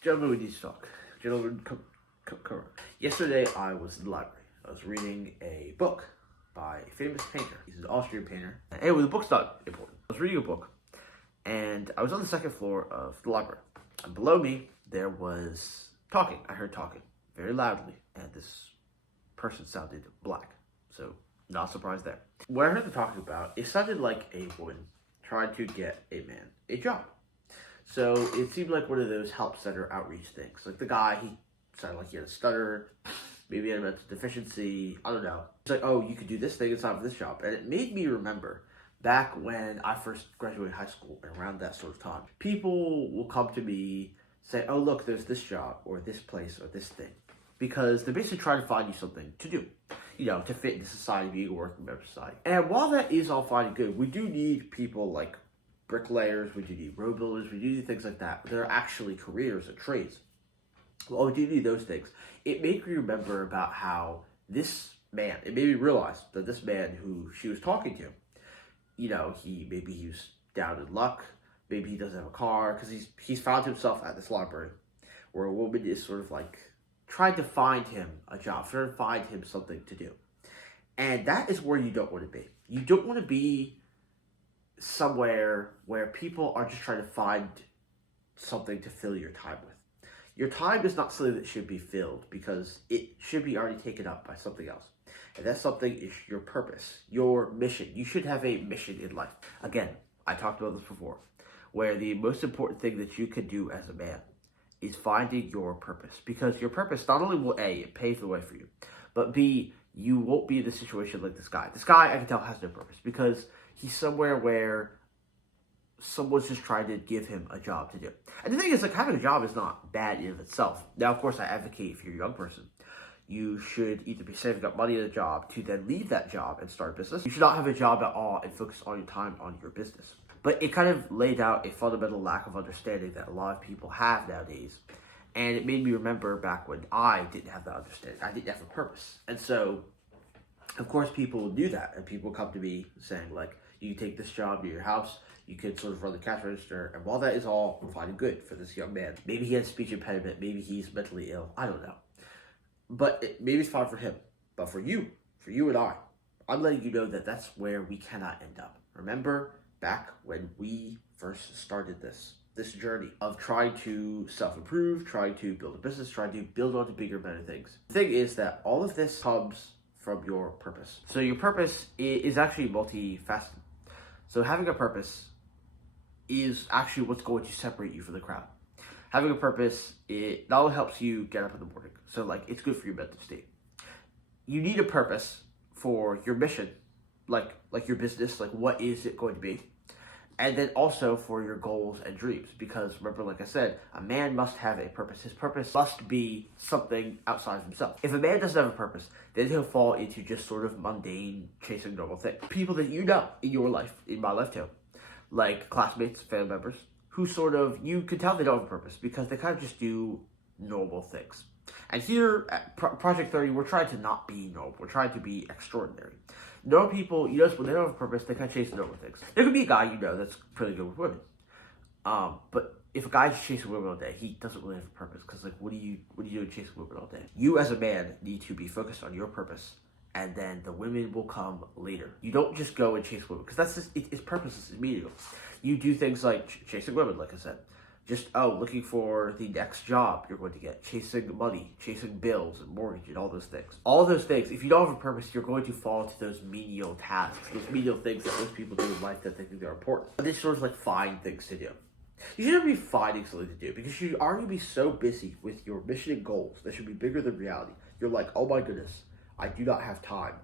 Gentlemen, we need to talk. Gentlemen, come. Yesterday, I was in the library. I was reading a book by a famous painter. He's an Austrian painter. Anyway, the book's not important. I was reading a book, and I was on the second floor of the library. And below me, there was talking. I heard talking very loudly, and this person sounded black. So, not surprised there. What I heard them talking about, it sounded like a woman trying to get a man a job. So it seemed like one of those help center outreach things. Like the guy, he sounded like he had a stutter, maybe he had a mental deficiency, I don't know. It's like, oh, you could do this thing, it's not for this job. And it made me remember back when I first graduated high school and around that sort of time. People will come to me, say, oh, look, there's this job or this place or this thing. Because they're basically trying to find you something to do, to fit into society, being a working member of society. And while that is all fine and good, we do need people like bricklayers, we do need road builders, we do need things like that. There are actually careers and trades. Well, we do need those things. It made me remember about how this man, it made me realize that this man who she was talking to, maybe he was down in luck, maybe he doesn't have a car, because he's found himself at this library where a woman is sort of like trying to find him a job, trying to find him something to do. And that is where you don't want to be. You don't want to be somewhere where people are just trying to find something to fill your time with. Your time is not something that should be filled because it should be already taken up by something else. And that something is your purpose, your mission. You should have a mission in life. Again, I talked about this before, where the most important thing that you can do as a man is finding your purpose. Because your purpose not only will A, it paves the way for you, but B, you won't be in the situation like this guy. This guy, I can tell, has no purpose because he's somewhere where someone's just trying to give him a job to do. And the thing is, like, having a job is not bad in of itself. Now, of course, I advocate if you're a young person, you should either be saving up money at a job to then leave that job and start a business. You should not have a job at all and focus all your time on your business. But it kind of laid out a fundamental lack of understanding that a lot of people have nowadays. And it made me remember back when I didn't have that understanding. I didn't have a purpose. And so, of course, people do that. And people come to me saying, like, you can take this job near your house. You can sort of run the cash register. And while that is all fine and good for this young man, maybe he has speech impediment. Maybe he's mentally ill. I don't know. But maybe it's fine for him. But for you and I'm letting you know that that's where we cannot end up. Remember back when we first started this journey of trying to self-improve, trying to build a business, trying to build on to bigger, better things. The thing is that all of this comes from your purpose. So your purpose is actually multifaceted. So having a purpose is actually what's going to separate you from the crowd. Having a purpose, it not only helps you get up in the morning, so like it's good for your mental state. You need a purpose for your mission, like your business, like what is it going to be? And then also for your goals and dreams. Because remember, like I said, a man must have a purpose. His purpose must be something outside of himself. If a man doesn't have a purpose, then he'll fall into just sort of mundane, chasing normal things. People that you know in your life, in my life too, like classmates, family members, who sort of, you can tell they don't have a purpose because they kind of just do normal things. And here at Project 30, we're trying to not be normal. We're trying to be extraordinary. Normal people, when they don't have a purpose, they kind of chase normal things. There could be a guy that's pretty good with women. But if a guy's chasing women all day, he doesn't really have a purpose. Because, like, what are you doing chasing women all day? You as a man need to be focused on your purpose. And then the women will come later. You don't just go and chase women. Because that's just, it's purposeless, it's meaningless. You do things like chasing women, like I said. Just, looking for the next job you're going to get. Chasing money, chasing bills and mortgage and all those things. All those things, if you don't have a purpose, you're going to fall into those menial tasks. Those menial things that most people do in life that they think they're important. But these sort of like fine things to do. You shouldn't be finding something to do because you are going to be so busy with your mission and goals that should be bigger than reality. You're like, oh my goodness, I do not have time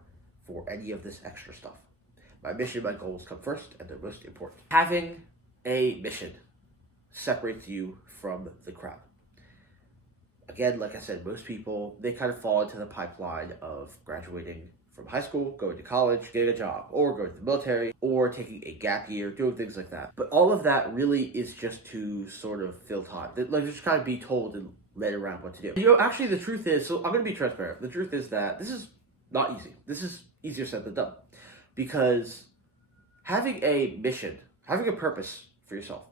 for any of this extra stuff. My mission, my goals come first and they're most important. Having a mission separates you from the crowd. Again, like I said, most people, they kind of fall into the pipeline of graduating from high school, going to college, getting a job, or going to the military, or taking a gap year, doing things like that. But all of that really is just to sort of fill time. Like, just kind of be told and led around what to do. Actually, the truth is, so I'm going to be transparent. The truth is that this is not easy. This is easier said than done. Because having a mission, having a purpose for yourself,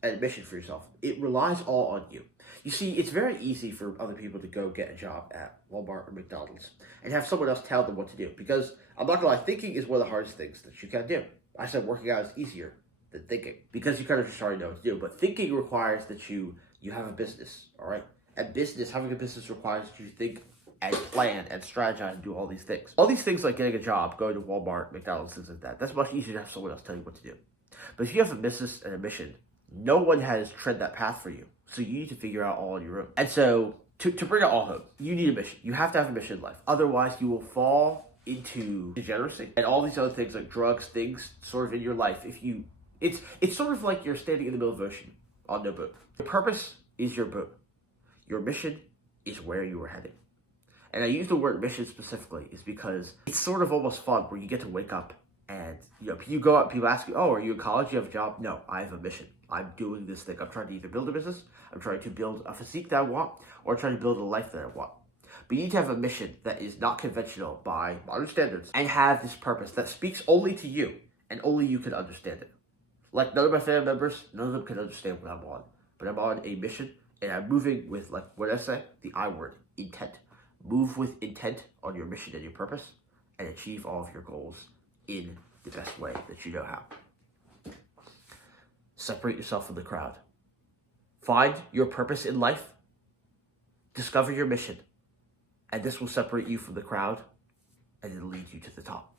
and mission for yourself, it relies all on you. You see, it's very easy for other people to go get a job at Walmart or McDonald's and have someone else tell them what to do. Because I'm not gonna lie, thinking is one of the hardest things that you can do. I said working out is easier than thinking because you kind of just already know what to do. But thinking requires that you have a business, all right? And having a business requires that you think and plan and strategize and do all these things. All these things like getting a job, going to Walmart, McDonald's, things like that. That's much easier to have someone else tell you what to do. But if you have a business and a mission, no one has tread that path for you. So you need to figure out all on your own. And so to bring it all home, you need a mission. You have to have a mission in life. Otherwise, you will fall into degeneracy and all these other things like drugs, things sort of in your life. It's sort of like you're standing in the middle of the ocean on no boat. Your purpose is your boat. Your mission is where you are heading. And I use the word mission specifically is because it's sort of almost fun where you get to wake up and you go out, people ask you, oh, are you in college? You have a job? No, I have a mission. I'm doing this thing. I'm trying to either build a business, I'm trying to build a physique that I want, or I'm trying to build a life that I want. But you need to have a mission that is not conventional by modern standards and have this purpose that speaks only to you and only you can understand it. Like none of my family members, none of them can understand what I'm on. But I'm on a mission and I'm moving with, like, what did I say? The I word, intent. Move with intent on your mission and your purpose and achieve all of your goals in the best way that you know how. Separate yourself from the crowd. Find your purpose in life. Discover your mission. And this will separate you from the crowd and it'll lead you to the top.